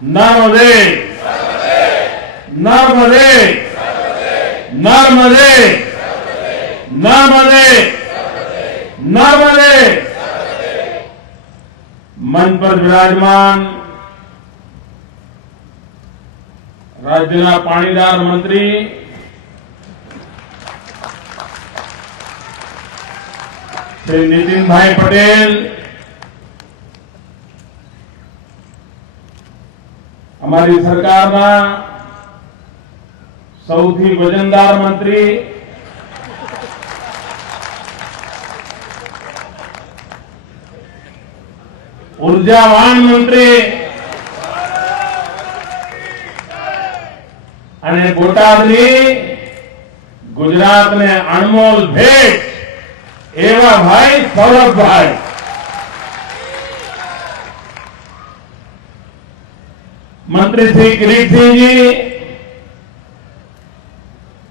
नर्मदे नर्मदे नर्मदे नर्मदे नर्मदे। मंच पर विराजमान राज्यना पाणीदार मंत्री श्री નીતિનભાઈ પટેલ, અમારી સરકારના સૌથી વજનદાર મંત્રી ઉર્જાવાન મંત્રી અને બોટાદની ગુજરાતને અણમોલ ભેટ એવા ભાઈ સૌરભભાઈ, મંત્રી શ્રી કિરીટસિંહજી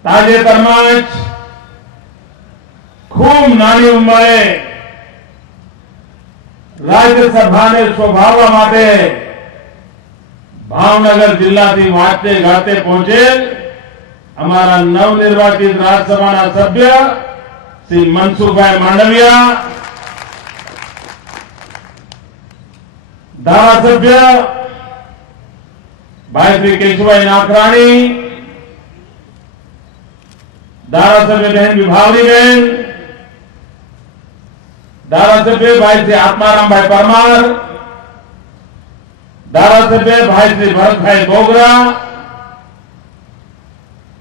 તાજેતરમાં જ ખૂબ નાની ઉંમરે રાજ્યસભાને શોભાવવા માટે ભાવનગર જિલ્લાથી વાતે ઘાતે પહોંચેલ અમારા નવનિર્વાચિત રાજ્યસભાના સભ્ય श्री मनसुखभाई मांडविया, धारासभ्य भाई श्री केशुभाई नाथराणी, धारासभ्य बहन विभावरीबेन, धारासभ्य भाई श्री आत्माराम भाई परमार, धारासभ्य भाई श्री भरत भाई बोगरा,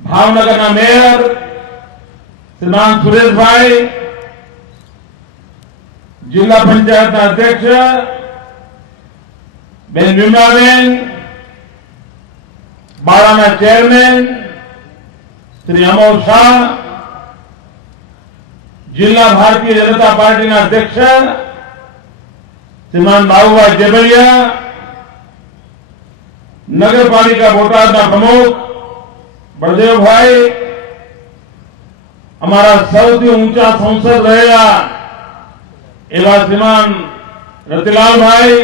भावनगर मेयर श्रीमान सुरेश भाई, जिला पंचायत अध्यक्ष बेन विमलाबेन, बाड़ा चेयरमैन श्री अमोल शाह, जिला भारतीय जनता पार्टी अध्यक्ष श्रीमान बाबूभाई जेबलिया, नगरपालिका बोटाद प्रमुख बलदेव भाई, અમારા સૌથી ઊંચા સંસદ રહેલા એવા શ્રીમાન રતિલાલભાઈ,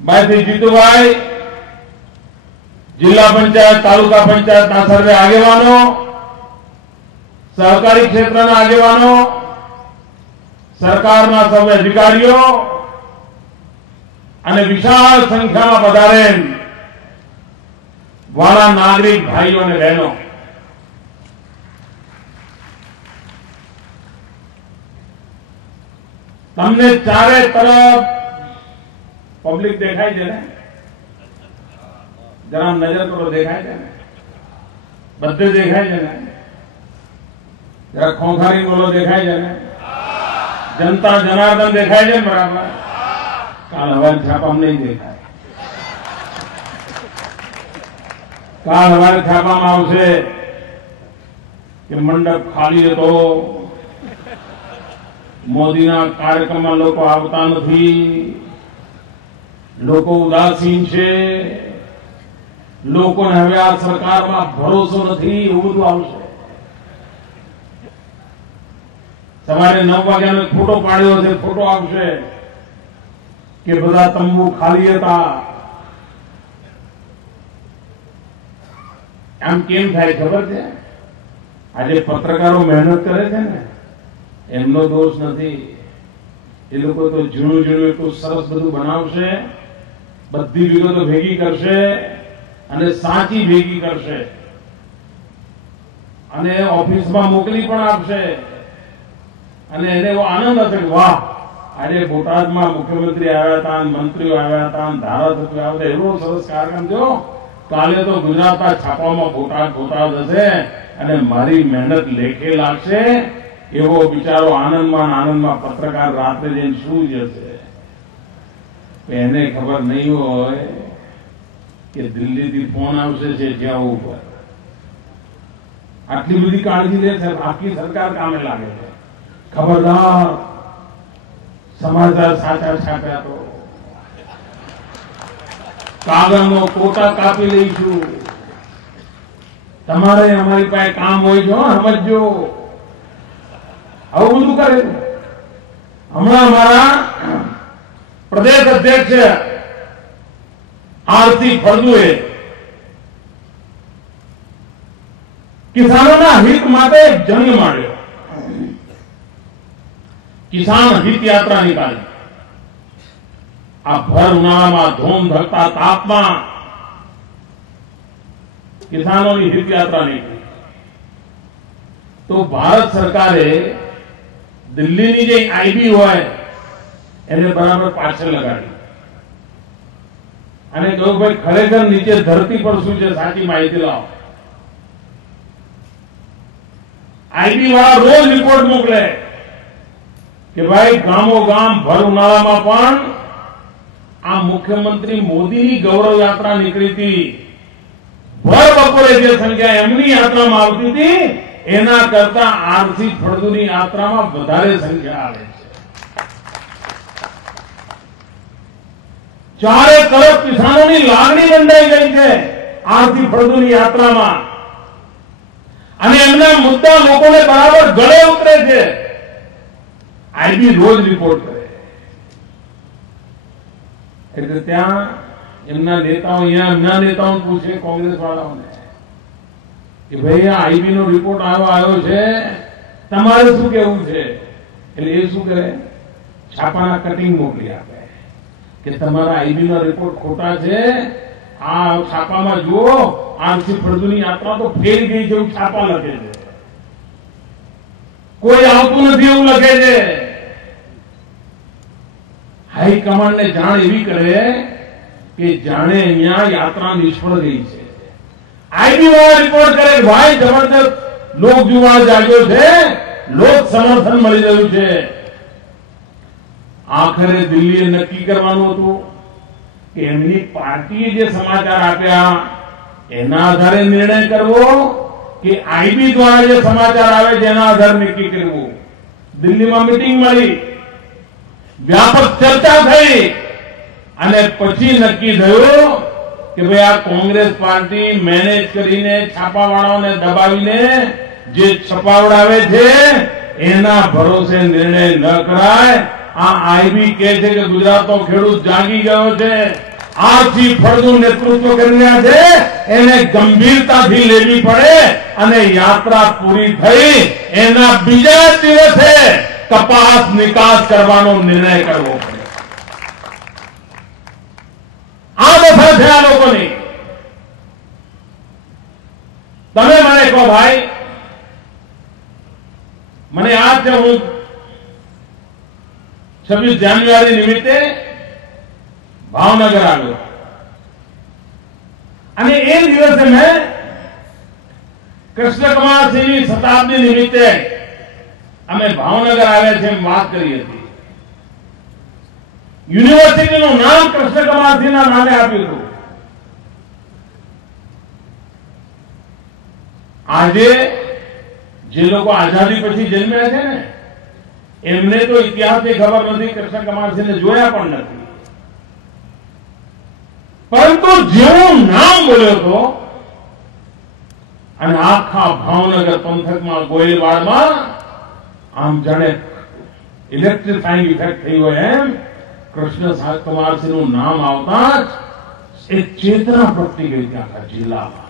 ભાઈ શ્રી જીતુભાઈ, જિલ્લા પંચાયત તાલુકા પંચાયતના સર્વે આગેવાનો, સહકારી ક્ષેત્રના આગેવાનો, સરકારના સૌ અધિકારીઓ અને વિશાળ સંખ્યામાં પધારેલ વાળા નાગરિક ભાઈઓ અને બહેનો, તમને ચારે તરફ પબ્લિક દેખાય છે ને? જરા નજર કરો, દેખાય છે ને? બધે દેખાય છે ને? જરા ખોખારી બોલો, દેખાય છે ને? જનતા જનાર્દન દેખાય છે ને? બરાબર. કાલ હવારી છાપામાં નહીં દેખાય. કાલ હવારી છાપામાં આવશે કે મંડપ ખાલી હતો, મોદીના કાર્યક્રમમાં લોકો આવતા નથી, લોકો ઉદાસીન છે, લોકોને હવે આ સરકારમાં ભરોસો નથી, એવું બધું આવશે. સવારે 9 વાગ્યાનો ફોટો પાડ્યો છે, ફોટો આવશે કે બધા તંબુ ખાલી હતા. આમ કેમ થાય ખબર છે? આજે પત્રકારો મહેનત કરે છે ને, એમનો દોષ નથી. એ લોકો તો ઝીણું ઝીણું એટલું સરસ બધું બનાવશે, બધી વિગતો ભેગી કરશે અને સાચી ભેગી કરશે અને ઓફિસમાં મોકલી પણ આપશે અને એને એવો આનંદ હશે કે વાહ, આજે બોટાદમાં મુખ્યમંત્રી આવ્યા હતા, મંત્રીઓ આવ્યા હતા, ધારાસભ્યો આવ્યા હતા, એવો સરસ કાર્યક્રમ થયો. કાલે તો ગુજરાતના છાપામાં બોટાદ બોટાદ હશે અને મારી મહેનત લેખે લાગશે. એવો બિચારો આનંદમાં પત્રકાર રાત્રે જઈને સૂઈ જશે. એને ખબર નહીં હોય કે દિલ્હીથી ફોન આવશે છે જ્યાં ઉપર. આટલી બધી કાળજી લે છે, આખી સરકાર કામે લાગે છે. ખબરદાર, સમાચાર સાચા છાપ્યા તો કાગળનો કોટા કાપી લઈશું. તમારે અમારી પાસે કામ હોય છે, સમજો. આવું બધું કરે. હમણાં અમારા પ્રદેશ અધ્યક્ષ આરસી ફળદુએ કિસાનોના હિત માટે જંગ માંડ્યો, કિસાન હિત યાત્રા નીકાળી. આ ભર ઉનાળામાં ધોમ ધકતા તાપમાં કિસાનોની હિત યાત્રા નીકળી. તો ભારત સરકારે દિલ્હીની જે આઈબી હોય એને બરાબર પાછળ લગાડી અને કહ્યું ભાઈ ખરેખર નીચે ધરતી પર શું છે સાચી માહિતી લાવો. આઈબી વાળા રોજ રિપોર્ટ મોકલે કે ભાઈ ગામો ગામ ભર ઉનાળામાં પણ આ મુખ્યમંત્રી મોદીની ગૌરવ યાત્રા નીકળી હતી. ભર બપોરે જે સંખ્યા એમની યાત્રામાં આવતી હતી એના કરતા આરસી ફળદુની યાત્રામાં વધારે સંખ્યા આવે છે. ચારે તરફ કિસાનોની લાગણી બંધાઈ ગઈ છે આરસી ફળદુની યાત્રામાં અને એમના મુદ્દા લોકોને બરાબર ગળે ઉતરે છે. આઈબી રોજ રિપોર્ટ કરે એટલે ત્યાં એમના નેતાઓ એમના નેતાઓને પૂછે કોંગ્રેસ વાળાઓને કે ભાઈ આ આઈબી નો રિપોર્ટ આવ્યો છે તમારે શું કેવું છે? એટલે એ શું કરે છાપાના કટિંગ મોકલી આપે કે તમારા આઈબી નો રિપોર્ટ ખોટા છે. આ છાપામાં જુઓ આરસી ફળદુની યાત્રા તો ફેલ ગઈ છે એવું છાપા લખે છે. કોઈ આવતું નથી એવું લખે છે. હાઈકમાન્ડને જાણ એવી કરે કે જાણે અહીંયા યાત્રા નિષ્ફળ ગઈ છે. આઈબી વાળા રિપોર્ટ કરે ભાઈ જબરદસ્ત લોક જુવાળ જાગ્યો છે, લોક સમર્થન મળી રહ્યું છે. આખરે દિલ્હીએ નક્કી કરવાનું હતું કે એમની પાર્ટીએ જે સમાચાર આપ્યા એના આધારે નિર્ણય કરવો કે આઈબી દ્વારા જે સમાચાર આવે છે એના આધારે નક્કી કરવું. દિલ્હીમાં મીટિંગ મળી, વ્યાપક ચર્ચા થઈ અને પછી નક્કી થયું કે ભાઈ આ કોંગ્રેસ પાર્ટી મેનેજ કરીને છાપાવાળાઓને દબાવીને જે છપાવડાવે છે એના ભરોસે નિર્ણય ન કરાય. આ આઈબી કહે છે કે ગુજરાતનો ખેડૂત જાગી ગયો છે, આરસી ફળદુ નેતૃત્વ કરી રહ્યા છે, એને ગંભીરતાથી લેવી પડે અને યાત્રા પૂરી થઈ એના બીજા દિવસે કપાસ નિકાસ કરવાનો નિર્ણય કરવો પડે. આ દફા છે આ લોકોની. તમે મને કહો ભાઈ, મને યાદ છે હું 26 જાન્યુઆરી નિમિત્તે ભાવનગર આવ્યો અને એ દિવસે મેં કૃષ્ણકુમારસિંહની શતાબ્દી નિમિત્તે અમે ભાવનગર આવ્યા છે એમ વાત કરી હતી. યુનિવર્સિટીનું નામ કૃષ્ણકુમારસિંહના નામે આપ્યું હતું. આજે જે લોકો આઝાદી પછી જન્મ્યા છે ને એમને તો ઇતિહાસની ખબર નથી, કૃષ્ણકુમારસિંહને જોયા પણ નથી. પરંતુ જેવું નામ બોલ્યો હતો અને આખા ભાવનગર પંથકમાં ગોયલવાડમાં આમ જાણે ઇલેક્ટ્રિફાઈંગ ઇફેક્ટ થઈ હોય એમ કૃષ્ણકુમારસિંહનું નામ આવતા જ એક ચેતના પ્રગટી ગઈ હતી આખા જિલ્લામાં.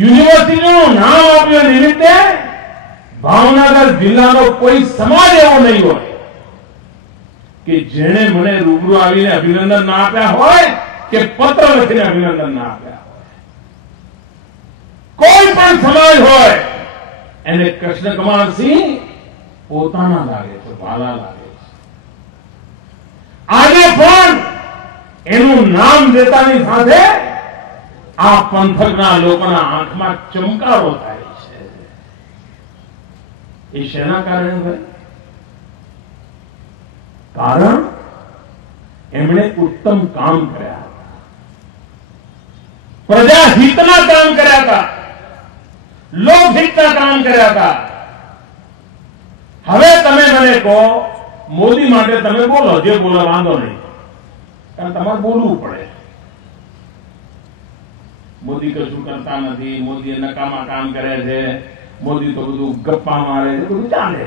યુનિવર્સિટીનું નામ આપ્યું નિમિત્તે ભાવનગર જિલ્લાનો કોઈ સમાજ એવો નહીં હોય કે જેણે મને રૂબરૂ આવીને અભિનંદન ના આપ્યા હોય કે પત્ર લખીને અભિનંદન ના આપ્યા હોય. કોઈ પણ સમાજ હોય એને કૃષ્ણકુમારસિંહ પોતાના લાગે છે, ભાલા લાગે છે. આજે પણ એનું નામ દેતાની સાથે આ પંથકના લોકોના આંખમાં ચમકારો થાય છે. એ શેના કારણે ભાઈ? કારણ એમણે ઉત્તમ કામ કર્યા હતા, પ્રજાહિતના કામ કર્યા હતા, લોકહિતના કામ કર્યા હતા. હવે તમે મને કહો, મોદી માટે તમે બોલો, જે બોલો વાંધો નહીં, કારણ તમારે બોલવું પડે. મોદી કશું કરતા નથી, મોદી નકામા કામ કરે છે, મોદી તો બધું ગપ્પા મારે છે, બધું ચાલે.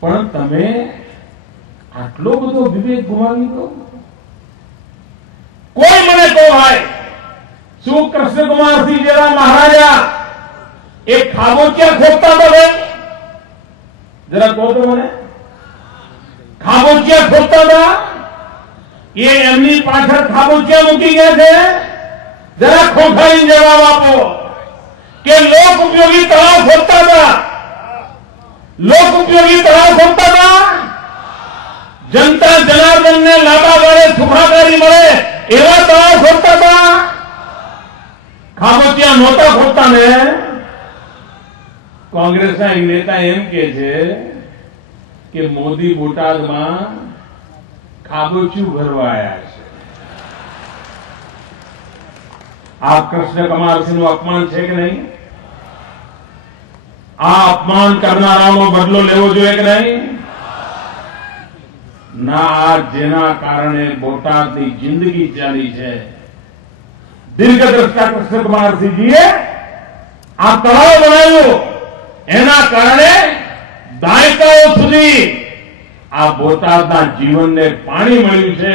પણ તમે આટલો બધો વિવેક ગુમાવી દો. મને કહો ભાઈ, શું કૃષ્ણકુમારસિંહ જેવા મહારાજા એક ખાબોચિયા ખોદતા હતા ભાઈ? જરા કહો તો મને, ખાબોચિયા ખોદતા હતા? એ એમની પાછળ ખાબોચિયા મૂકી ગયા છે? જરા ખોખાઈને જવાબ આપો કે લોક ઉપયોગી તળાવ ખોદતા હતા? લોક ઉપયોગી તળાવ ખોદતા હતા? જનતા જનાર્દનને લાંબા ગાળે સુખાકારી મળે એવા તળાવ ખોદતા હતા? ખાબોચિયા નહોતા ખોદતા ને? કોંગ્રેસના એક નેતા એમ કે છે કે મોદી બોટાદમાં ખાબોચિયું ભરવા આવ્યા છે. આ કૃષ્ણકુમારસિંહનું અપમાન છે કે નહીં? આ અપમાન કરનારાનો બદલો લેવો જોઈએ કે નહીં? ના, જેના કારણે બોટાદની જિંદગી ચાલી છે, દીર્ઘદ્રષ્ટા કૃષ્ણકુમારસિંહજીએ આ તળાવ બનાવ્યું, એના કારણે દાયકાઓ સુધી આ બોટાદના જીવનને પાણી મળ્યું છે,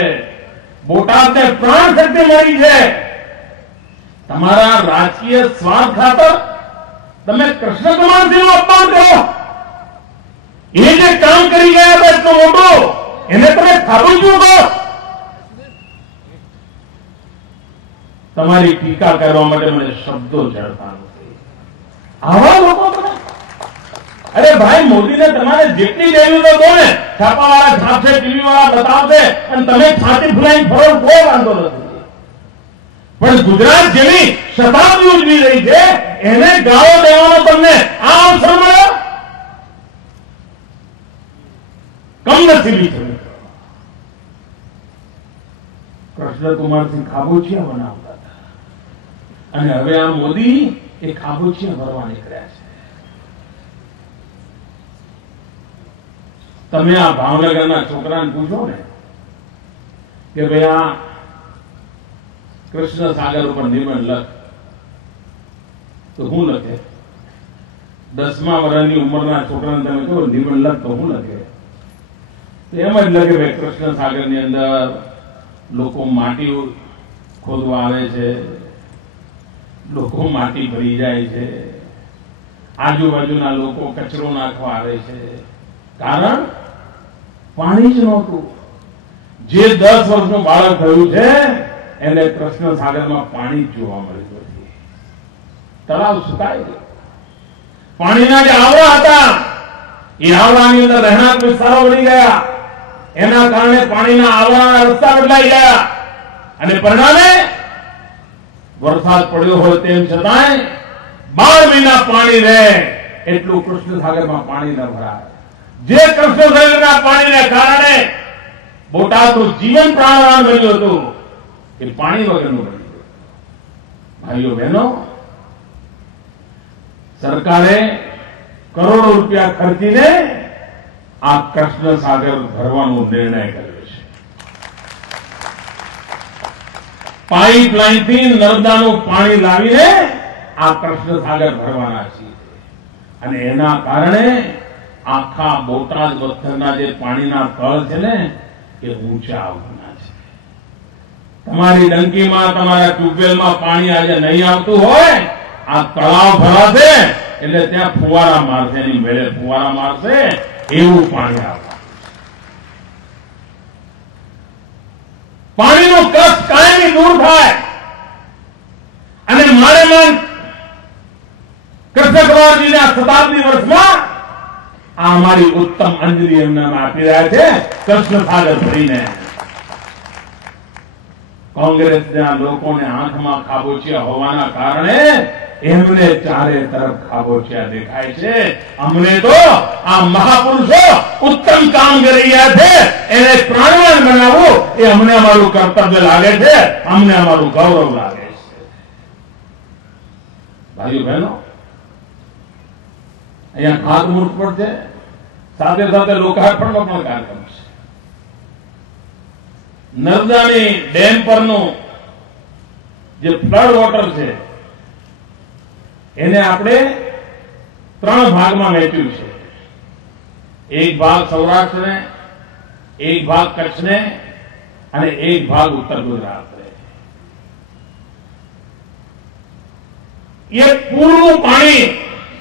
બોટાદને પ્રાણ શક્તિ મળી છે. તમારા રાજકીય સ્વાર્થ ખાતર તમે કૃષ્ણકુમારસિંહનું અપમાન કરો. એ જે કામ કરી ગયા હતા એટલું મોટું, એને તમે ખાબોચિયું કહો. તમારી ટીકા કરવા માટે મને શબ્દો જડતા નથી. આવા લોકો તમે, અરે ભાઈ, મોદીને તમારે જેટલી લેવી તો દો ને, છાપાવાળા છાપશે, ટીવી વાળા બતાવશે અને તમે છાતી ફૂલાઈને ફરો, કોઈ વાંધો નથી. પણ ગુજરાત જેવી શતાબ્દી ઉજવી રહી છે એને ગાળો દેવાનો તમને આ અવસર મળ્યો? કમનસીબી છે. કૃષ્ણકુમારસિંહ ખાબોચિયા બનાવતા હતા અને હવે આ મોદી એ ખાબોચિયા ભરવા નીકળ્યા છે. તમે આ ભાવનગરના છોકરાને પૂછો ને કે ભાઈ આ કૃષ્ણ સાગર ઉપર નિબંધ લખ, તો હું લખે? 10મા વર્ષની ઉંમરના છોકરાને તમે કહો નિબંધ લખ, તો હું લખે? એમ જ લખે ભાઈ, કૃષ્ણ સાગરની અંદર લોકો માટી ખોદવા આવે છે, લોકો માટી ભરી જાય છે, આજુબાજુના લોકો કચરો નાખવા આવે છે. કારણ પાણી જ નહોતું. જે 10 વર્ષનું બાળક થયું છે એને કૃષ્ણ સાગરમાં પાણી જ જોવા મળ્યું નથી. તળાવ સુકાઈ ગયો. પાણીના જે આવડા હતા એ આવડાની અંદર રહેણાંક વિસ્તારો બની ગયા. એના કારણે પાણીના આવડાના રસ્તા બદલાઈ ગયા અને પરિણામે વરસાદ પડ્યો હોય તેમ છતાંય 12 મહિના પાણી રહે એટલું કૃષ્ણ સાગરમાં પાણી ન ભરાય. જે કૃષ્ણ સાગરના પાણીને કારણે બોટાદનું જીવન પ્રાણવાન બન્યું હતું એ પાણી વગરનું બની ગયું. ભાઈઓ બહેનો, સરકારે કરોડો રૂપિયા ખર્ચીને આ કૃષ્ણ સાગર ભરવાનો નિર્ણય કર્યો છે. પાઇપલાઇનથી નર્મદાનું પાણી લાવીને આ કૃષ્ણ સાગર ભરવાના છીએ અને એના કારણે આખા બોટાદ વસ્તરના જે પાણીના તળ છે ને એ ઊંચા આવવાના છે. તમારી ડંકીમાં, તમારા ટ્યુબવેલમાં પાણી આજે નહીં આવતું હોય, આ તળાવ ભરાશે એટલે ત્યાં ફુવારા મારશે, એની મેળે ફુવારા મારશે એવું પાણી આવવાનું. પાણીનો કષ્ટ કાયમી દૂર થાય અને મારે મન કૃષ્ણકુમારજીના શતાબ્દી વર્ષમાં આ અમારી ઉત્તમ અંજલિ એમને આપી રહ્યા છે કૃષ્ણ સાગર ભરીને. કોંગ્રેસના લોકોને આંખમાં ખાબોચિયા હોવાના કારણે એમને ચારે તરફ ખાબોચિયા દેખાય છે. અમને તો આ મહાપુરુષો ઉત્તમ કામ કરી રહ્યા છે એને પ્રાણવાન બનાવવું એ અમને અમારું કર્તવ્ય લાગે છે, અમને અમારું ગૌરવ લાગે છે. ભાઈઓ બહેનો, અહીંયા ખાતમુહૂર્ત પણ છે, સાથે સાથે લોકાર્પણનો પણ કાર્યક્રમ છે. નર્મદાની ડેમ પરનું જે ફ્લડ વોટર છે એને આપણે 3 ભાગમાં વહેંચ્યું છે. એક ભાગ સૌરાષ્ટ્રને, એક ભાગ કચ્છને અને એક ભાગ ઉત્તર ગુજરાતને. એ પૂરનું પાણી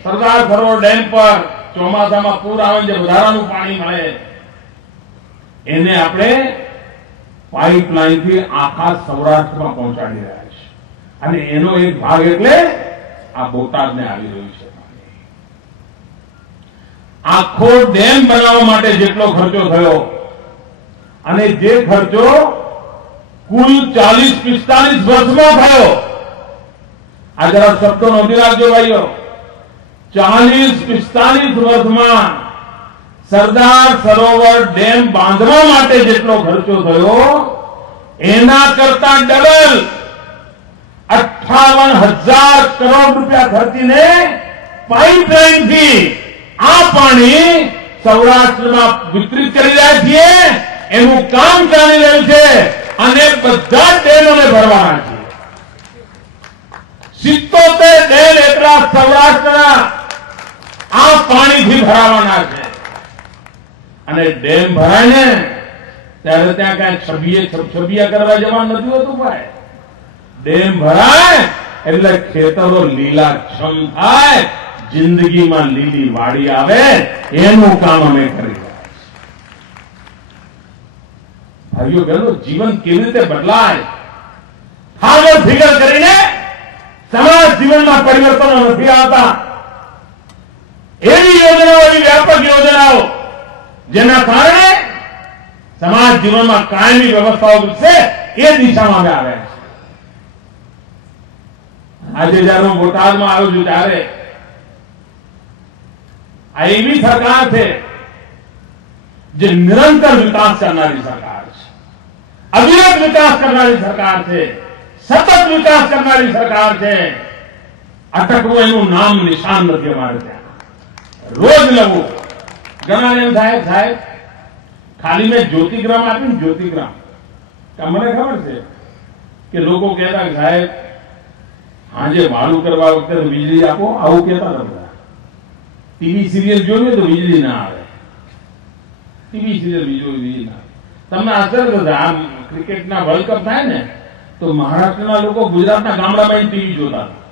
સરદાર સરોવર ડેમ પર ચોમાસામાં પૂર આવે જે વધારાનું પાણી મળે એને આપણે પાઇપલાઇનથી આખા સૌરાષ્ટ્રમાં પહોંચાડી રહ્યા છે અને એનો એક ભાગ એટલે આ બોટાદને આવી રહ્યું છે. આખો ડેમ બનાવવા માટે જેટલો ખર્ચો થયો અને જે ખર્ચો કુલ 40-45 વર્ષમાં થયો, આ જરા શબ્દો નોંધી રાખજો ભાઈઓ, 40-45 વર્ષમાં સરદાર સરોવર ડેમ બાંધવા માટે જેટલો ખર્ચો થયો એના કરતા ડબલ 58,000 કરોડ રૂપિયા ખર્ચીને પાઇપલાઇનથી આ પાણી સૌરાષ્ટ્રમાં વિતરિત કરી રહ્યા છીએ. એનું કામ ચાલી રહ્યું છે અને બધા ડેમોને ભરવાના છે. 77 ડેમ એટલા સૌરાષ્ટ્રના આ પાણીથી ભરાવાના છે અને ડેમ ભરાય ને ત્યારે ત્યાં કાંઈ છબિયા કરવા જવાનું નથી હોતું ભાઈ. ડેમ ભરાય એટલે ખેતરો લીલાછમ થાય, જિંદગીમાં લીલી વાડી આવે, એનું કામ અમે કરી રહ્યા છીએ. ભાઈઓ બહેનો, જીવન કેવી રીતે બદલાય ફાગર ફિગર કરીને સમાજ જીવનમાં પરિવર્તનો નથી આવતા. એવી યોજનાઓ, એવી વ્યાપક યોજનાઓ જેના કારણે સમાજ જીવનમાં કાયમી વ્યવસ્થાઓ વિકસે એ દિશામાં અમે આવ્યા છે. આજે જયારે હું બોટાદમાં આવ્યો છું ત્યારે આ એવી સરકાર છે જે નિરંતર વિકાસ કરનારી સરકાર છે, અવિરત વિકાસ કરનારી સરકાર છે, સતત વિકાસ કરનારી સરકાર છે. અટકવું એનું નામ નિશાન નથી અમારે ત્યાં. રોજ નવું. ઘણા એમ થાય સાહેબ ખાલી મેં જ્યોતિગ્રામ આપ્યું ને જ્યોતિગ્રામ, મને ખબર છે કે લોકો કહેતા સાહેબ આજે વાળું કરવા વખતે વીજળી આપો, આવું કહેતા હતા બધા. ટીવી સિરિયલ જોઈએ તો વીજળી ના આવે, ટીવી સિરિયલ વીજળી ના આવે. તમને આશ્ચર્ય થશે, આમ ક્રિકેટના વર્લ્ડ કપ થાય ને તો મહારાષ્ટ્રના લોકો ગુજરાતના ગામડામાં ટીવી જોતા હતા.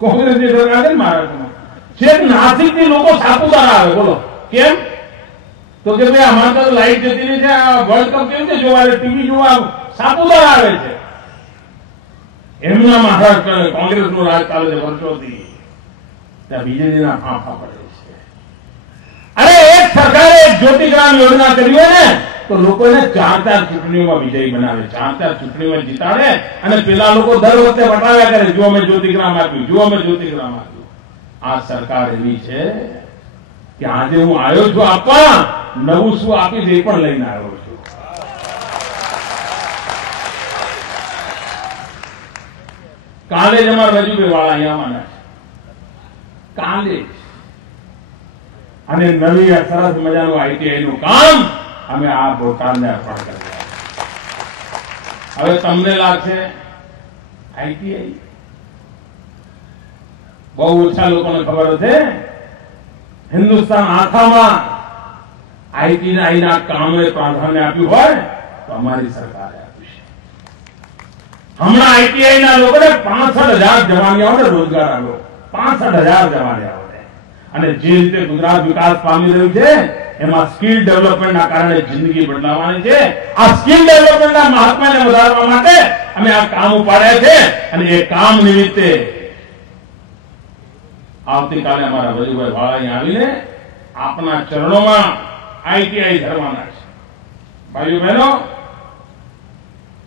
કોંગ્રેસની સરકાર છે ને મહારાષ્ટ્રમાં, છેક નાસિકથી લોકો સાપુતારા આવે. બોલો કેમ? તો કે ભાઈ અમારે તો લાઈટ જતી રહી છે, આ વર્લ્ડ કપ કેવી રીતે જોવા, ટીવી જોવા સાપુતારા આવે છે. એમના મહારાષ્ટ્ર કોંગ્રેસનું રાજ ચાલે છે વર્ષોથી, ત્યાં વીજળીના ફાંફા પડે છે. અરે એક સરકારે એક જ્યોતિગ્રામ યોજના કરી હોય ને તો લોકોને 4-4 ચૂંટણીઓમાં વિજયી બનાવે, 4-4 ચૂંટણીઓમાં જીતાડે અને પેલા લોકો દર વખતે બતાવ્યા કરે, જો અમે જ્યોતિગ્રામ આપ્યું, જો અમે જ્યોતિગ્રામ આપ્યું. આ સરકાર એવી છે કે આજે હું આવ્યો છું આપવા, નવું શું આપીશ એ પણ લઈને આવ્યો છું. કાલે જ અમારા રજુભાઈ વાળા અહીંયા આવવાના છે, કાલે જ. અને નવી સરસ મજાનું આઈટીઆઈ નું કામ અમે આ બોટાદને અર્પણ કરી રહ્યા. હવે તમને લાગશે આઈટીઆઈ બહુ ઓછા લોકોને ખબર હશે. હિન્દુસ્તાન આખામાં આઈટીઆઈના કામને પ્રાધાન્ય આપ્યું હોય તો અમારી સરકારે આપ્યું છે. હમણાં આઈટીઆઈના લોકોને 65,000 જવાનિયાઓને રોજગાર આવ્યો, 65,000 જવાનિયાઓને. અને જે રીતે ગુજરાત વિકાસ પામી રહ્યું છે એમાં સ્કિલ ડેવલપમેન્ટના કારણે જિંદગી બદલાવાની છે. આ સ્કિલ ડેવલપમેન્ટના મહાત્માને વધારવા માટે અમે આ કામ ઉપાડ્યા છે અને એ કામ નિમિત્તે આવતીકાલે અમારા વજુભાઈ વાળા અહીં આવીને આપના ચરણોમાં આઈટીઆઈ ધરવાના છે. ભાઈઓ બહેનો,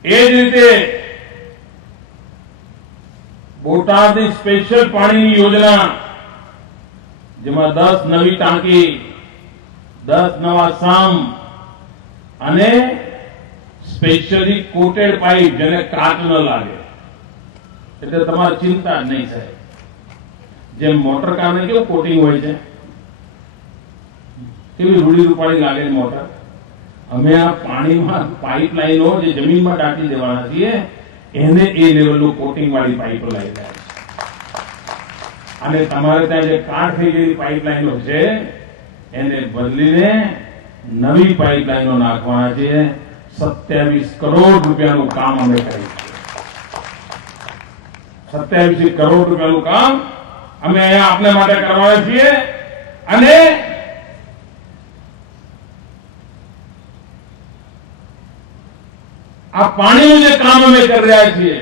એ જ રીતે બોટાદની સ્પેશિયલ પાણીની યોજના, જેમાં 10 નવી ટાંકી, 10 નવા સામ અને સ્પેશિયલી કોટેડ પાઇપ જેને કાટ ન લાગે, એટલે તમારે ચિંતા જ નહીં થાય. જેમ મોટર કારને કેવું કોટિંગ હોય છે, કેવી રૂડી રૂપાળી લાગે મોટર, અમે આ પાણીમાં પાઇપલાઇનો જે જમીનમાં દાટી દેવાના છીએ એને એ લેવલનું કોટિંગ વાળી પાઇપો લઈ જાય છે. અને તમારે ત્યાં જે કાટ થઈ ગયેલી પાઇપલાઇનો છે એને બદલીને નવી પાઇપલાઇનો નાખવાના છે. 27 કરોડ રૂપિયાનું કામ અમે કર્યું છે. 27 કરોડ રૂપિયાનું કામ અમે અહીંયા આપને માટે કરવાના છીએ અને આ પાણીનું જે કામ અમે કરી રહ્યા છીએ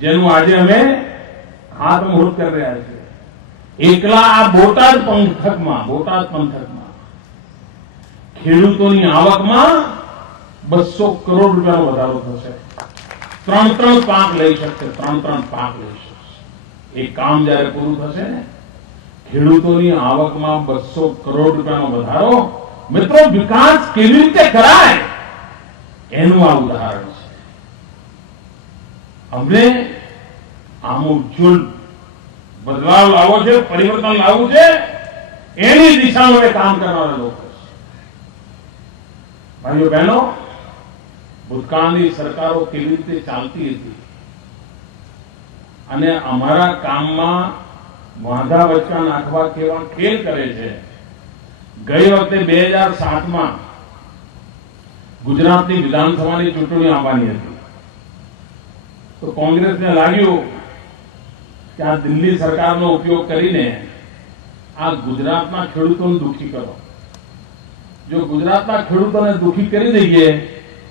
જેનું આજે અમે ખાતમુહૂર્ત કરી રહ્યા છીએ એકલા આ બોટાદ પંથકમાં ખેડૂતોની આવકમાં 200 કરોડ રૂપિયાનો વધારો થશે. ત્રણ પાક લઈ શકશે. એ કામ જયારે પૂરું થશે ને ખેડૂતોની આવકમાં 200 કરોડ રૂપિયાનો વધારો. મિત્રો વિકાસ કેવી રીતે કરાય એનું આ ઉદાહરણ છે. અમને આમૂલ બદલાવ લાવવો છે, પરિવર્તન લાવવું છે, એની દિશામાં કામ કરવાના લોકો છે. ભાઈઓ બહેનો, ભૂતકાળની સરકારો કેવી રીતે ચાલતી હતી અને અમારા કામમાં વાંધા વચકા નાખવા કેવા ખેલ કરે છે. ગઈ વખતે 2007માં ગુજરાતની વિધાનસભાની ચૂંટણી આવવાની હતી તો કોંગ્રેસને લાગ્યું કે આ દિલ્હી સરકારનો ઉપયોગ કરીને આ ગુજરાતના ખેડૂતોને દુઃખી કરો. જો ગુજરાતના ખેડૂતોને દુઃખી કરી દઈએ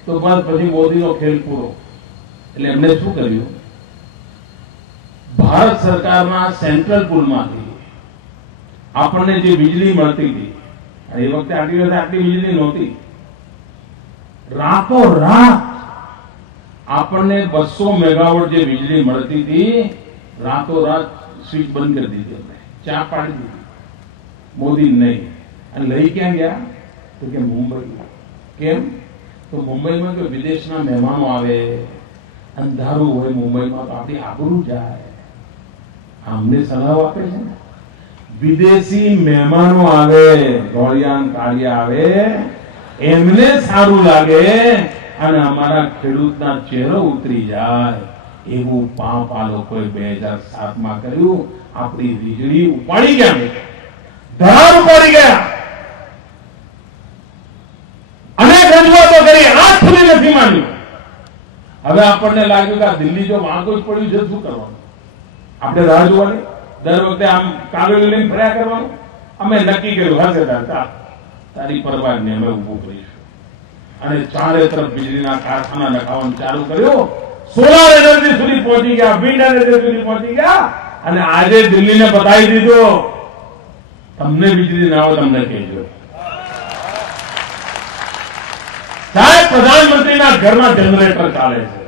તો બસ પછી મોદીનો ખેલ પૂરો. એટલે એમણે શું કર્યું, ભારત સરકારના સેન્ટ્રલ પૂલમાંથી આપણને જે વીજળી મળતી હતી, એ વખતે આટલી વીજળી નહોતી, રાતોરાત આપણને 200 મેગાવોટ જે વીજળી મળતી હતી રાતોરાત સ્વિચ બંધ કરી દીધી. આપણે ચા પાડી દીધી. મોદી નહીં. અને લઈ ક્યાં ગયા તો કે મુંબઈ. કેમ તો મુંબઈમાં જો વિદેશના મહેમાનો આવે, અંધારું હોય મુંબઈમાં તો આપણી આબરૂ જાય. અમને સલાહ આપે છે ને, વિદેશી મહેમાનો આવે, ગોળિયાન કાળિયા આવે, એમને સારું લાગે અને અમારા ખેડૂતના ચહેરો ઉતરી જાય એવું પાપ આ લોકોએ 2007માં કર્યું. આપણી વીજળી ઉપાડી ગયા, ધરાર ઉપાડી ગયા. અનેક રજૂઆતો કરી, આજ સુધી નથી માન્યું. હવે આપણને લાગ્યું કે આ દિલ્હી જો વાંકો જ પડ્યું છે શું કરવાનું? આપણે રાહ જોવાની, દર વખતે આમ કાગળ લઈને ફર્યા કરવાનું. અમે નક્કી કર્યું હશે તારી પરવા ને અમે ઉભું કરીશું અને ચારે તરફ વીજળીના કારખાના નખાવાનું ચાલુ કર્યું. સોલાર એનર્જી સુધી પહોંચી ગયા, વિન્ડ એનર્જી સુધી પહોંચી ગયા અને આજે દિલ્હીને બતાવી દીધું તમને વીજળી ના આવે તમને કહેજો. સાહેબ, પ્રધાનમંત્રીના ઘરમાં જનરેટર ચાલે છે.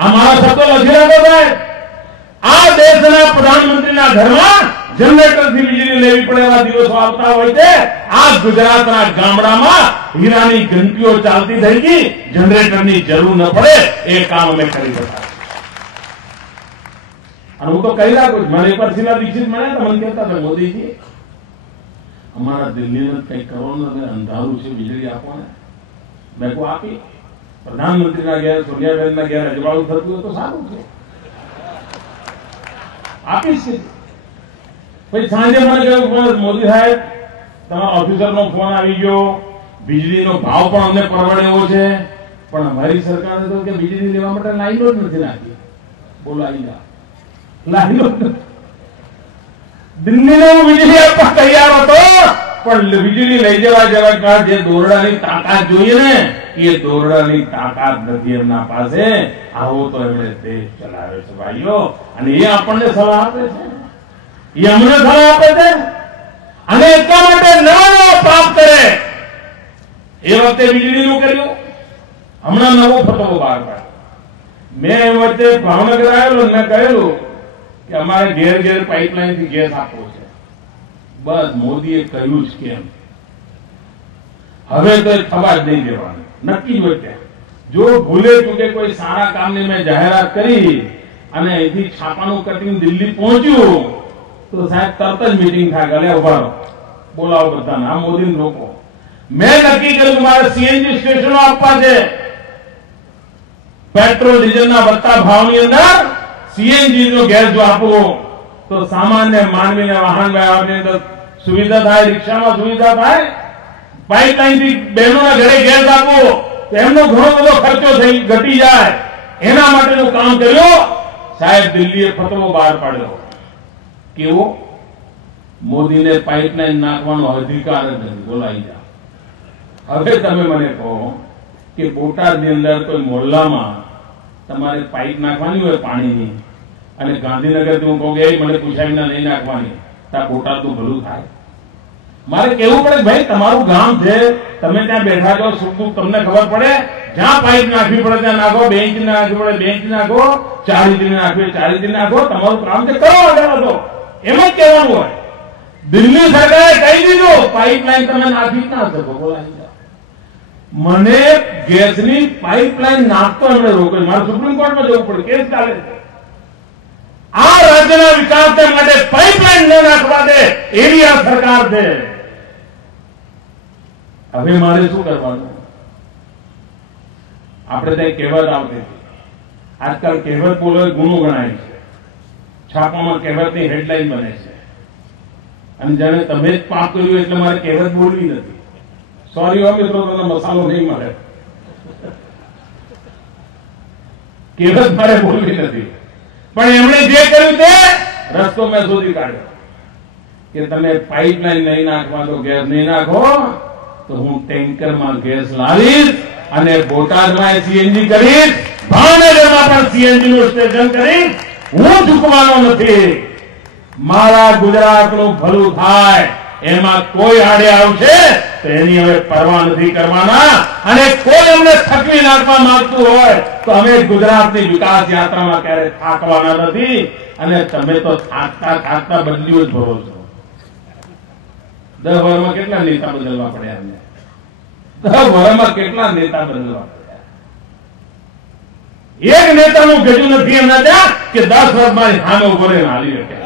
આ મારા શબ્દો લખી રાખો સાહેબ. આ દેશના પ્રધાનમંત્રીના ઘરમાં જનરેટરથી વીજળી લેવી પડે એવા દિવસો આવતા હોય છે. આ ગુજરાતના ગામડામાં હીરાની ઘંટીઓ ચાલતી થઈ ગઈ, જનરેટરની જરૂર ન પડે એ કામ અમે કરી શકાય. અને હું તો કહી રાખું, મને એકવાર શીલા દીક્ષિત મળ્યા તો મને કહેતા હતા, મોદીજી અમારા દિલ્હીને કંઈક કરવાનું અને અંધારું છે, વીજળી આપો ને. મેં કહું આપી. પ્રધાનમંત્રીના ઘેર, સોનિયાબેનના ઘેર અજવાળું થતું હોય તો સારું છે, આપીશ. પછી સાંજે મને કહ્યું, મોદી સાહેબ તમારા ઓફિસરનો ફોન આવી ગયો, વીજળીનો ભાવ પણ અમને પરવડે એવો છે, પણ અમારી સરકારે તો કે વીજળી લેવા માટે લાઈનો જ નથી નાખી. બોલો, લાઈનો દિલ્હીને હું વીજળી આપવા તૈયાર હતો, પણ વીજળી લઈ જવા જેવા જે દોરડાની તાકાત જોઈએ ને એ દોરડાની તાકાત નથી એમના પાસે. આવો તો એમણે દેશ ચલાવ્યો છે ભાઈઓ, અને એ આપણને સલાહ આપે છે, એ અમને સલાહ આપે છે. અને એટલા માટે નવો પાપ કરે. એ વખતે વીજળીનું કર્યું, હમણાં નવો ફતવો બહાર પાડ્યો. મેં વચ્ચે ભાવનગર આવેલો, મેં કહેલું કે અમારે ઘેર ઘેર પાઇપલાઇન થી ગેસ આપવો છે. બસ મોદીએ કહ્યું જ કેમ, હવે તો એ થવા જ નહીં દેવાનું, નક્કી જ હોય. જો ભૂલે ચૂકે કોઈ સારા કામની મેં જાહેરાત કરી અને અહીંથી છાપાનું કટિંગ દિલ્હી પહોંચ્યું તો સાહેબ તરત જ મીટિંગ થાય, ગલે ઉભા રહો, બોલાવો બધાને, આ મોદીને રોકો. મેં નક્કી કર્યું કે મારે સીએનજી સ્ટેશનો આપવા છે. પેટ્રોલ ડીઝલના વધતા ભાવની અંદર સીએનજી નો ગેસ જો આપવો તો સામાન્ય માનવીને વાહન વ્યવહારની અંદર સુવિધા થાય, રિક્ષામાં સુવિધા થાય. પાઇપલાઇન થી બહેનોના ઘરે ગેસ આપવો તો એમનો ઘણો બધો ખર્ચો ઘટી જાય. એના માટેનું કામ કર્યું. સાહેબ દિલ્હીએ ફતવો બહાર પાડ્યો. કેવો? મોદીને પાઇપલાઇન નાખવાનો અધિકાર જ નથી. બોલાઈ જા. હવે તમે મને કહો કે બોટાદની અંદર કોઈ મોહલ્લામાં તમારે પાઇપ નાખવાની હોય પાણીની, અને ગાંધીનગરથી હું કહું કે મને પૂછાવીને નહીં નાખવાની, ત્યાં બોટાદનું ભલું થાય? મારે કેવું પડે ભાઈ તમારું ગામ છે, તમે ત્યાં બેઠા છો, સુખ દુઃખ તમને ખબર પડે, જ્યાં પાઇપ નાખવી પડે ત્યાં નાખો, બેન્ચ નાખવી પડે બેન્ચ નાખો, ચારીથી નાખવી ચારીથી નાખો, તમારું કામ છે, કરો આગળ વધો. એમ જ કહેવાનું હોય. દિલ્હી સરકારે કહી દીધું પાઇપલાઇન તમે નાખી જ ના શકો. બોલાવી જાઓ. મને ગેસની પાઇપલાઇન નાખતો એમને રોક્યો. મારે સુપ્રીમ કોર્ટમાં જવું પડે, કેસ ચાલે છે. આ રાજ્યના વિકાસને માટે પાઇપલાઇન ન નાખવા દે એવી આ સરકાર છે. હવે મારે શું કરવાનું? આપણે ત્યાં કહેવત આવતી હતી. આજકાલ કહેવત બોલો ગુનો ગણાય છે. છાપામાં કહેવતની હેડલાઇન બને છે, અને જાણે તમે જ પાપ કર્યું એટલે મારે કહેવત બોલવી નથી. સોરી હો મિત્રો, તમને મસાલો નહીં મળે. કહેવત મારે બોલવી નથી. પણ એમણે જે કર્યું તે રસ્તો મેં શોધી કાઢ્યો કે તમે પાઇપલાઇન નહીં નાખવા તો ગેસ નહીં નાખો, તો હું ટેન્કરમાં ગેસ લાવીશ અને બોટાદમાં સીએનજી કરીશ, ભાવનગરમાં પણ સીએનજી નું સ્ટેશન કરીશ. હું ચૂકવાનો નથી. મારા ગુજરાતનું ભલું થાય એમાં કોઈ આડે આવશે તો એની હવે પરવા નથી કરવાના. અને કોઈ અમને થકવી નાખવા માંગતું હોય તો અમે ગુજરાતની વિકાસ યાત્રામાં ક્યારે થાકવાના નથી. અને તમે તો થાકતા થાકતા બદલીઓ જ ભરો છો. 10 વર્ષમાં કેટલા નેતા બદલવા પડ્યા અમને? 10 વર્ષમાં કેટલા નેતા બદલવા પડ્યા? એક નેતાનું ગજું નથી એમના ત્યાં કે 10 વર્ષ મારી સામે ઉભો રહીને હાલી શકે.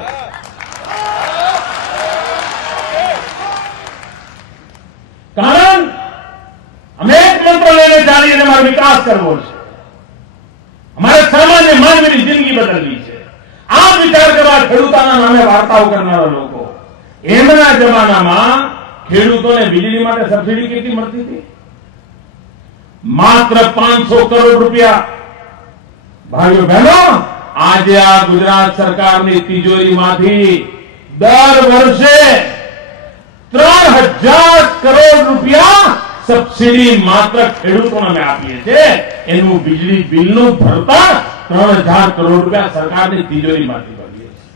કારણ અમે એક મંત્ર લઈને ચાલીએ અને અમારો વિકાસ કરવો છે. અમારે સામાન્ય માનવીની જિંદગી બદલવી છે. આ વિચાર કરવા ખેડૂતોના નામે વાર્તાઓ કરનારા લોકો, એમના જમાનામાં ખેડૂતોને વીજળી માટે સબસિડી કેટલી મળતી હતી? માત્ર 500 કરોડ રૂપિયા. ભાઈઓ બહેનો, આજે આ ગુજરાત સરકારની તિજોરીમાંથી દર વર્ષે 3000 કરોડ રૂપિયા સબસિડી માત્ર ખેડૂતોને અમે આપીએ છીએ. એનું વીજળી બિલનું ભરતા 3000 કરોડ રૂપિયા સરકારની તિજોરીમાંથી ભરીએ છીએ.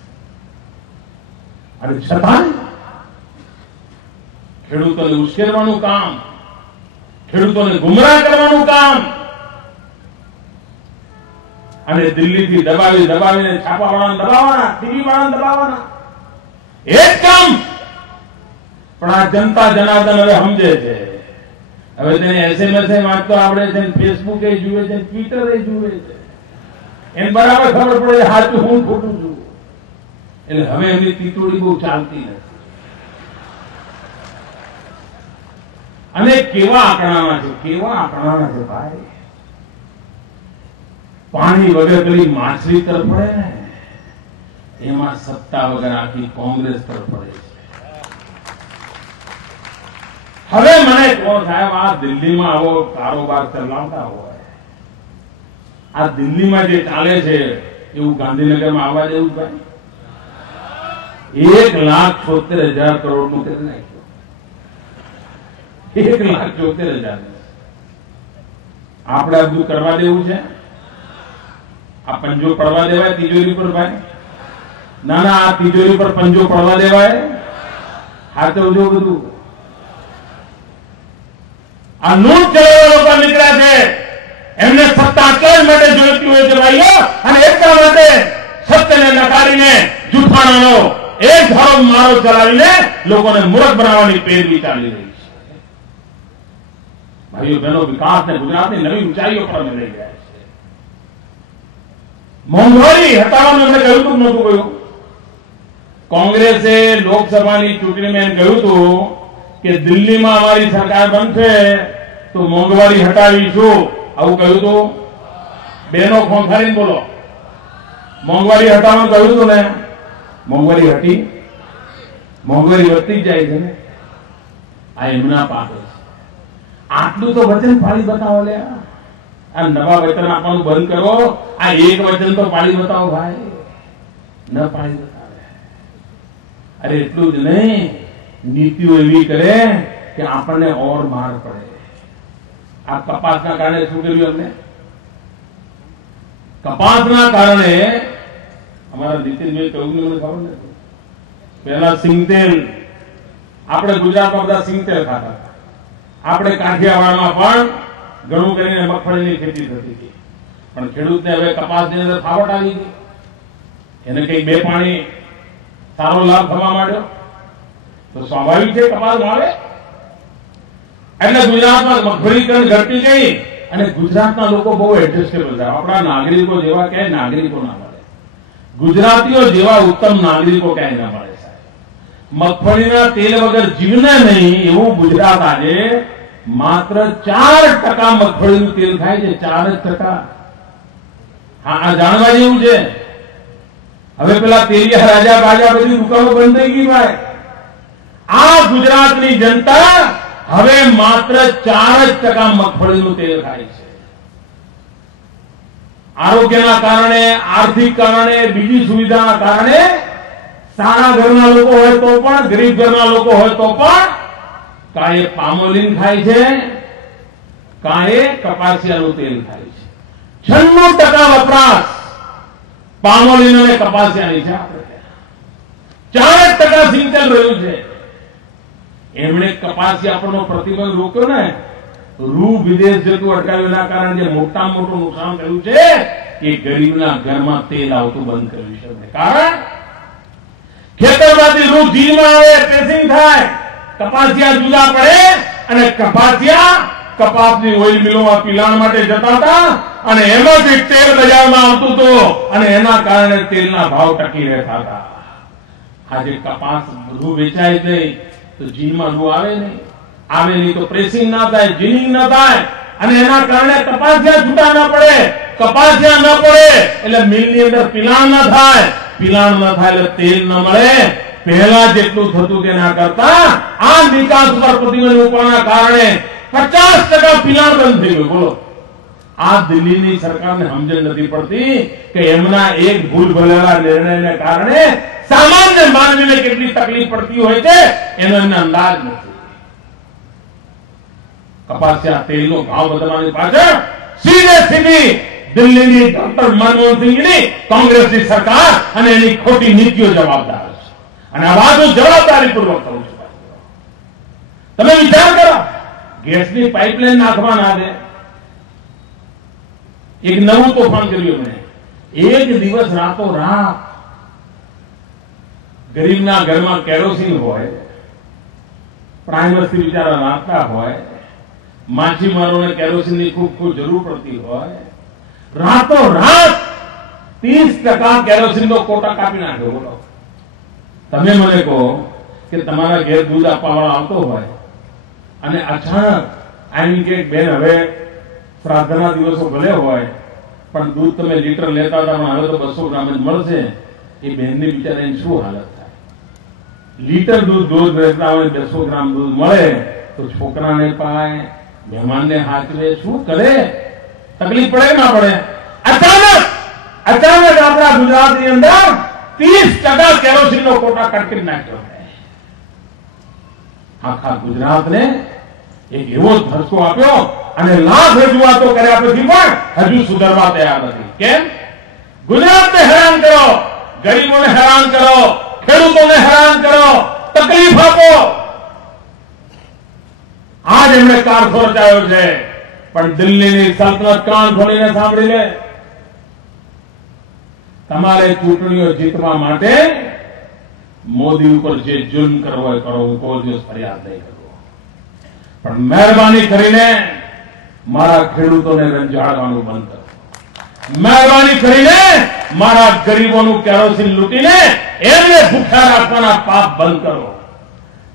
અને છતાં ખેડૂતોને ઉશ્કેરવાનું કામ, ખેડૂતોને ગુમરાહ કરવાનું કામ, અને દિલ્હીથી દબાવીને છાપાવાળાને દબાવવાના, ટીવી વાળાને દબાવવાના, એ જ કામ. પણ આ જનતા જનાર્દન હવે સમજે છે. હવે તેને SMS વાંચતો આવડે છે, ફેસબુક એ જુએ છે, ટ્વિટર એ જુએ છે. એને બરાબર ખબર પડે છે સાચું હું ખોટું છું. એટલે હવે એમની તીતોડી બહુ ચાલતી નથી. અને કેવા આંકડાના છે, કેવા આંકડાના છે ભાઈ. પાણી વગર પેલી માછલી તરફ પડે ને, એમાં સત્તા વગર આખી કોંગ્રેસ તરફ પડે છે. હવે મને કહો સાહેબ, આ દિલ્હીમાં આવો કારોબાર ચલાવતા હોય, આ દિલ્હીમાં જે ચાલે છે એવું ગાંધીનગરમાં આવવા દેવું ભાઈ? 1,76,000 કરોડ નું કરી નાખ્યું. 1,74,000. આપણે આ બધું કરવા દેવું છે? આ પંજો પડવા દેવાય તિજોરી પર ભાઈ? ના ના, આ તિજોરી પર પંજો પડવા દેવાય? હાચવજો બધું. આ નોટ ચલાવવા લોકો નીકળ્યા છે, એમને સત્તા કઈ માટે જોઈતી હોય છે ભાઈઓ, અને એટલા માટે સત્યને નકારીને જૂઠાણાનો એક ધારો મારો ચલાવીને લોકોને મૂર્ખ બનાવવાની પેરવી ચાલી રહી છે. ભાઈઓ બહેનો, વિકાસને ગુજરાતની નવી ઊંચાઈઓ પર અમે લઈ ગયા છે. મોંઘવારી હટાવવાનું એમને કહ્યું હતું, નહોતું કહ્યું? કોંગ્રેસે લોકસભાની ચૂંટણીમાં એમ કહ્યું હતું કે દિલ્હીમાં અમારી સરકાર બનશે તો મોંઘવારી હટાવીશું. આવું કહ્યું હતું? બેનો ખોંખારીને બોલો. મોંઘવારી હટાવવાનું કહ્યું હતું ને? મોંઘવારી હટી? મોંઘવારી વધતી જ જાય છે ને. આ એમના પાક છે. આટલું તો વચન ફાળી બતાવો લે. આ નવા વચન આપવાનું બંધ કરો. આ એક વચન તો પાડી બતાવો ભાઈ, ન પાડી બતાવે. અરે એટલું જ નહીં, નીતિઓ એવી કરે કે આપણને ઓર માર પડે. આ કપાસના કારણે શું કર્યું અમને? કપાસના કારણે અમારા નીતિનભાઈ કહ્યું મને ખબર નથી. પહેલા સિંગતેલ, આપણે ગુજરાતમાં બધા સિંગતેલ ખાતા હતા. આપણે કાઠિયાવાડમાં પણ ઘણું કરીને મગફળીની ખેતી થતી હતી. પણ ખેડૂતને હવે કપાસની અંદર ફાવટ આવી ગઈ. એને કઈ બે પાણી સારો લાભ થવા માંડ્યો તો સ્વાભાવિક છે કપાસ આવે. એટલે ગુજરાતમાં મગફળીકરણ ઘટતી ગઈ અને ગુજરાતના લોકો બહુ એડજસ્ટેબલ છે. આપણા નાગરિકો જેવા ક્યાંય નાગરિકો ના મળે, ગુજરાતીઓ જેવા ઉત્તમ નાગરિકો ક્યાંય ના મળે. મગફળીના તેલ વગર જીવને નહીં એવું ગુજરાત આજે માત્ર 4% મગફળીનું તેલ ખાય છે. 4%. હા, આ જાણવા જેવું છે. હવે પેલા તેલિયા રાજા બાજા બધી દુકાનો બંધ થઈ ગઈ ભાઈ. આ ગુજરાતની જનતા હવે માત્ર 4% મગફળીનું તેલ ખાય છે. આરોગ્યના કારણે, આર્થિક કારણે, બીજી સુવિધાના કારણે સારા ઘરના લોકો હોય તો પણ, ગરીબ ઘરના લોકો હોય તો પણ કાંઈ પામોલીન ખાય છે, કાંઈ કપાસિયાનું તેલ ખાય છે. 96% વપરાશ પામોલીન અને કપાસિયાની છે. આપણે 4% સિંગતેલ રહ્યું છે. એમણે કપાસિયા પરનો પ્રતિબંધ રોક્યો ને, રૂ વિદેશ જતું અટકાવ્યાના કારણે જે મોટામાં મોટું નુકસાન થયું છે એ ગરીબના ઘરમાં તેલ આવતું બંધ કર્યું છે. કારણ ખેતરમાંથી રૂ જીમાં આવે, પ્રેસિંગ થાય, કપાસિયા જુદા પડે અને કપાસિયા કપાસની ઓઇલ મિલોમાં પિલાણ માટે જતા હતા અને એમાંથી તેલ બજારમાં આવતું હતું અને એના કારણે તેલના ભાવ ટકી રહેતા હતા. આજે કપાસ રૂ વેચાય નહીં તો જીનમાં રૂ આવે નહીં, આવે નહીં તો પ્રેસિંગ ના થાય, જીનિંગ ના થાય અને એના કારણે કપાસિયા છૂટા ના પડે. કપાસિયા ના પડે એટલે મિલની અંદર પિલાણ ના થાય, પિલાણ ન થાય એટલે તેલ ન મળે. પહેલા જેટલું થતું તેના કરતા આ નિકાસ પર પ્રતિબંધ મૂકવાના કારણે 50% પિલાણ બંધ થઈ ગયું. બોલો, આ દિલ્હીની સરકારને સમજણ નથી પડતી કે એમના એક ભૂલ ભરેલા નિર્ણયને કારણે સામાન્ય માનવીને કેટલી તકલીફ પડતી હોય છે એનો એમને અંદાજ નથી. કપાસિયા તેલનો ભાવ વધવાની પાછળ સીધી દિલ્હીની ડોક્ટર મનમોહનસિંહની કોંગ્રેસની સરકાર અને એની ખોટી નીતિઓ જવાબદાર છે. અને આ વાત હું જવાબદારીપૂર્વક કહું છું. તમે વિચાર કરો, ગેસની પાઇપલાઇન નાખવા ના દે. એક નવું તોફાન કર્યું એમણે. એક દિવસ રાતો રાત ગરીબના ઘરમાં કેરોસીન હોય, પ્રાઇમરથી બિચારા નાખતા હોય, માછીમારોને કેરોસીનની ખૂબ ખૂબ જરૂર પડતી હોય, રાતો રાત 30% કેરોસીનનો કોટા કાપી નાખ્યો. બોલો, તમે મને કહો કે તમારા ઘેર દૂધ આપવા વાળો આવતો હોય અને અચાનક આની કે બેન હવે શ્રાદ્ધના દિવસો ભલે હોય પણ દૂધ તમે લીટર લેતા હતા પણ હવે તો 200 ગ્રામ જ મળશે. એ બહેનની બિચારાની શું હાલત થાય? લીટર દૂધ વેચતા હોય, 200 ગ્રામ દૂધ મળે તો છોકરાને પાય, મહેમાનને હાચવે, શું કરે? તકલીફ પડે ના પડે? અચાનક આપણા ગુજરાતની અંદર 30% કેરોસીનનો કોટા કટ કરી નાખ્યો. આખા ગુજરાતને એક એવો ધક્કો આપ્યો અને લાખ રજૂઆતો કર્યા પછી પણ હજુ સુધરવા તૈયાર નથી. કેમ? ગુજરાતને હેરાન કરો, ગરીબોને હેરાન કરો, ખેડૂતોને હેરાન કરો, તકલીફ આપો. આજ એમણે કારસો રચાયો છે. પણ દિલ્હીની સલ્તનત કાન ખોલીને સાંભળી લે. તમારે ચૂંટણીઓ જીતવા માટે મોદી ઉપર જે જુલ્મ કરવો હોય કરો, હું કોઈ દિવસ ફરિયાદ નહીં કરું. પણ મહેરબાની કરીને મારા ખેડૂતોને રંજાડવાનું બંધ કરો. મહેરબાની કરીને મારા ગરીબોનું કેરોસીન લૂંટીને એમને ભૂખ્યા રાખવાના પાપ બંધ કરો.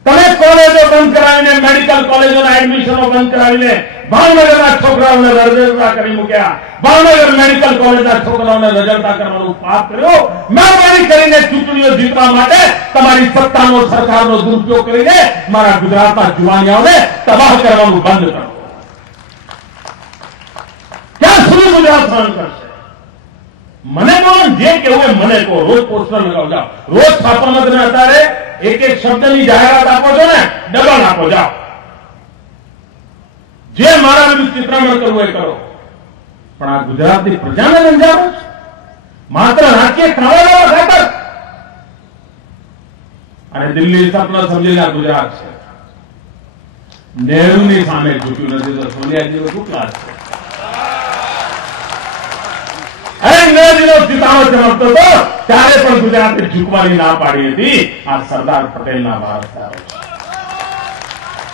તમે કોલેજો બંધ કરાવીને, મેડિકલ કોલેજોના એડમિશનો બંધ કરાવીને ભાવનગરના છોકરાઓને રજળતા કરી મૂક્યા. ભાવનગર મેડિકલ કોલેજના છોકરાઓને રજળતા કરવાનું પાપ કર્યો. મહેરબાની કરીને ચૂંટણીઓ જીતવા માટે તમારી સત્તાનો, સરકારનો દુરુપયોગ કરીને મારા ગુજરાતના જુવાનિયાઓને તબાહ કરવાનું બંધ કરો. ગુજરાત સહન કરશે? મને કોણ જે કેવું મને કહો, રોજ પોસ્ટર લગાવો જાઓ, રોજ છાપામાં તમે અત્યારે એક એક શબ્દની જાહેરાત આપો છો ને, ડબલ આપો જાઓ. જે મારા વિરુદ્ધ ચિત્રામણ કરવું એ કરો, પણ આ ગુજરાતની પ્રજાને રંજાવો છે માત્ર રાજકીય ખાવા ખાતર. અને દિલ્હી સપના સમજીને આ ગુજરાત છે. નહેરુની સામે ઝૂક્યું નથી તો સોનિયાજીનો શું ક્લાસ છે? અંગ્રેજીનો સિતારો ચમકતો હતો ત્યારે પણ ગુજરાતે ઝૂકવાની ના પાડી હતી. આ સરદાર પટેલના વારસદારો છે.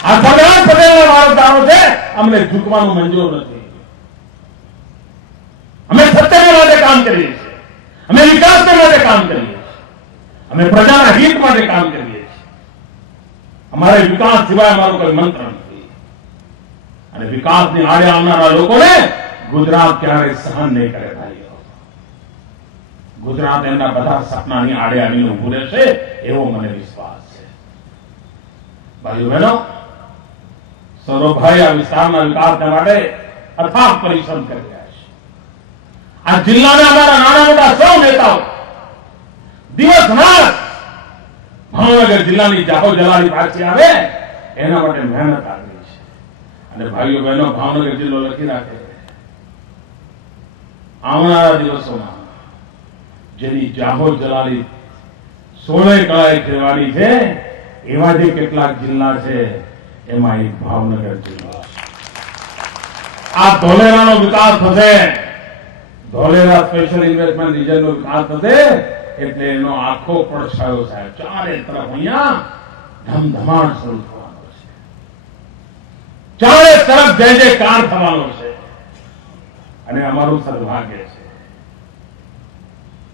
આ સરદાર પટેલના વારસદારો છે. અમને ઝૂકવાનું મંજૂર નથી. અમે સત્યના માટે કામ કરીએ છીએ. અમે વિકાસના માટે કામ કરીએ છીએ. અમે પ્રજાના હિત માટે કામ કરીએ છીએ. અમારે વિકાસ સિવાય અમારો કોઈ મંત્ર નથી. અને વિકાસની આડે આવનારા લોકોને ગુજરાત ક્યારેય સહન નહીં કરે. ભાઈઓ, ગુજરાત એમના બધા સપનાની આડે આવીને ઉભું રહેશે એવો મને વિશ્વાસ છે. ભાઈઓ બહેનો, સૌરભભાઈ આ વિસ્તારના વિકાસના માટે અથાગ પરિશ્રમ કરી રહ્યા છે. આ જિલ્લાના અમારા નાના મોટા સૌ નેતાઓ દિવસ રાત ભાવનગર જિલ્લાની જાહો જલાલી પાછી આવે એના માટે મહેનત આવી છે. અને ભાઈઓ બહેનો, ભાવનગર જિલ્લો લખી રાખે, આવનારા દિવસોમાં જેની જાહો જલાલી 16 કળાએ કહેવાની છે એવા જે કેટલાક જિલ્લા છે એમાં એક ભાવનગર જિલ્લો. આ ધોલેરાનો વિકાસ થશે, ધોલેરા સ્પેશિયલ ઇન્વેસ્ટમેન્ટ રિજનનો વિકાસ થશે એટલે એનો આખો પડછાયો સાહેબ ચારે તરફ અહીંયા ધમધમાટ શરૂ થવાનો છે. ચારે તરફ જય જયકાર થવાનો છે. અને અમારું સદભાગ્ય છે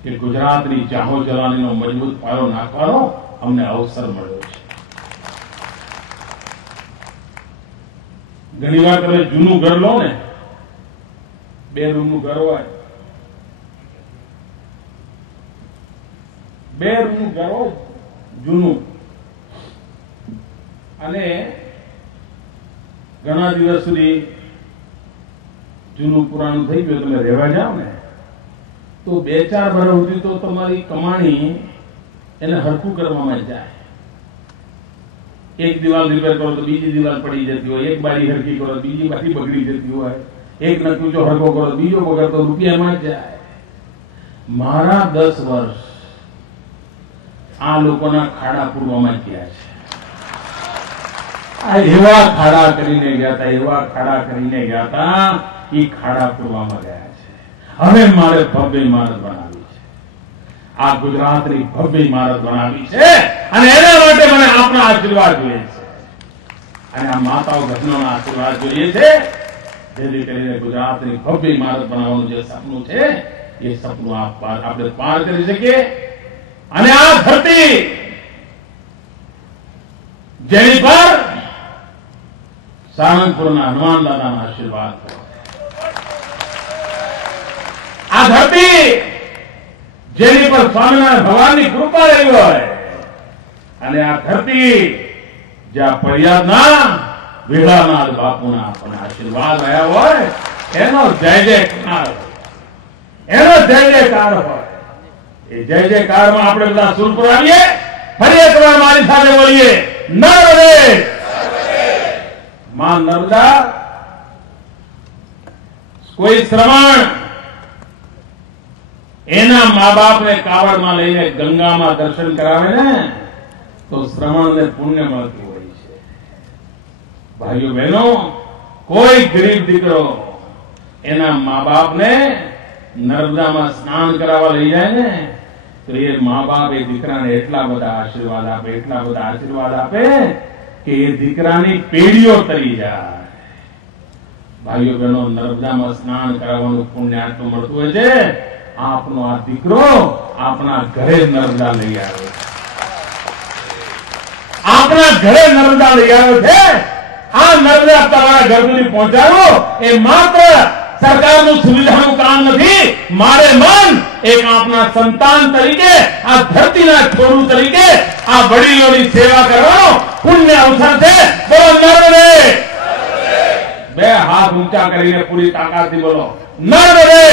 કે ગુજરાતની જાહો જલાલીનો મજબૂત પાયો નાખવાનો અમને અવસર મળ્યો છે. ઘણી વાર તમે જૂનું ઘર લો ને, 2 રૂમનું ઘર હોય, 2 રૂમનું ઘર હોય જૂનું, અને ઘણા દિવસ સુધી જૂનું પુરાણું થઈ ગયું, તમે રહેવા જાઓ ને તો 2-4 વર્ષ સુધી તો તમારી કમાણી એને હરખું કરવામાં જાય. એક દિવાલ રિપેર કરો તો બીજી દિવાલ પડી જતી હોય, એક બારી હરખી કરો બીજી બારી બગડી જતી હોય, એક નકુચો હરખો કરો બીજો બગડતો રૂપિયામાં જ જાય. મારા 10 વર્ષ આ લોકોના ખાડા પૂરવામાં ગયા છે. આ એવા ખાડા કરીને ગયા હતા, એવા ખાડા કરીને ગયા હતા, એ ખાડા પૂરવામાં ગયા છે. હવે મારે ભવ્ય ઇમારત બનાવી છે. આ ગુજરાતની ભવ્ય ઇમારત બનાવી છે અને એના માટે મને આપના આશીર્વાદ જોઈએ છે. અને આ માતાઓ બહેનોના આશીર્વાદ જોઈએ છે જેથી કરીને ગુજરાતની ભવ્ય ઇમારત બનાવવાનું જે સપનું છે એ સપનું આપણે પાર કરી શકીએ. અને આ ધરતી જેની પર સાળંગપુરના હનુમાન દાદાના આશીર્વાદ છે, આ ધરતી જેની પર સ્વામિનારાયણ ભગવાનની કૃપા રહી હોય, અને આ ધરતી જ્યાં ફરિયાદના વેળાનાથ બાપુના આપણને આશીર્વાદ રહ્યા હોય એનો જય જયકાર, એનો જય જયકાર હોય. એ જય જયકારમાં આપણે બધા સુર પુરાવીએ. ફરી એકવાર મારી સાથે બોલીએ, નર્મદે માં નર્મદા. કોઈ શ્રવણ એના મા બાપને કાવડમાં લઈને ગંગામાં દર્શન કરાવે ને તો શ્રવણને પુણ્ય મળતું હોય છે. ભાઈઓ બહેનો, કોઈ ગરીબ દીકરો એના મા બાપને નર્મદામાં સ્નાન કરાવવા લઈ જાય ને તો એ મા બાપ એ દીકરાને એટલા બધા આશીર્વાદ આપે, એટલા બધા આશીર્વાદ આપે કે એ દીકરાની પેઢીઓ તરી જાય. ભાઈઓ બહેનો, નર્મદામાં સ્નાન કરાવવાનું પુણ્ય આટલું મળતું હોય છે. આપનો આ દીકરો આપણા ઘરે નર્મદા લઈ આવ્યો છે, આપણા ઘરે નર્મદા લઈ આવ્યો છે. આ નર્મદા તમારા ઘર સુધી પહોંચાડો એ માત્ર સરકારનું સુવિધાનું કામ નથી. મારે મન એક આપના સંતાન તરીકે, આ ધરતીના છોડુ તરીકે આ વડીલોની સેવા કરવાનો પુણ્ય અવસર છે. બોલો નર્મદે બે હાથ ઊંચા કરીને પૂરી તાકાતથી બોલો, નર્મદે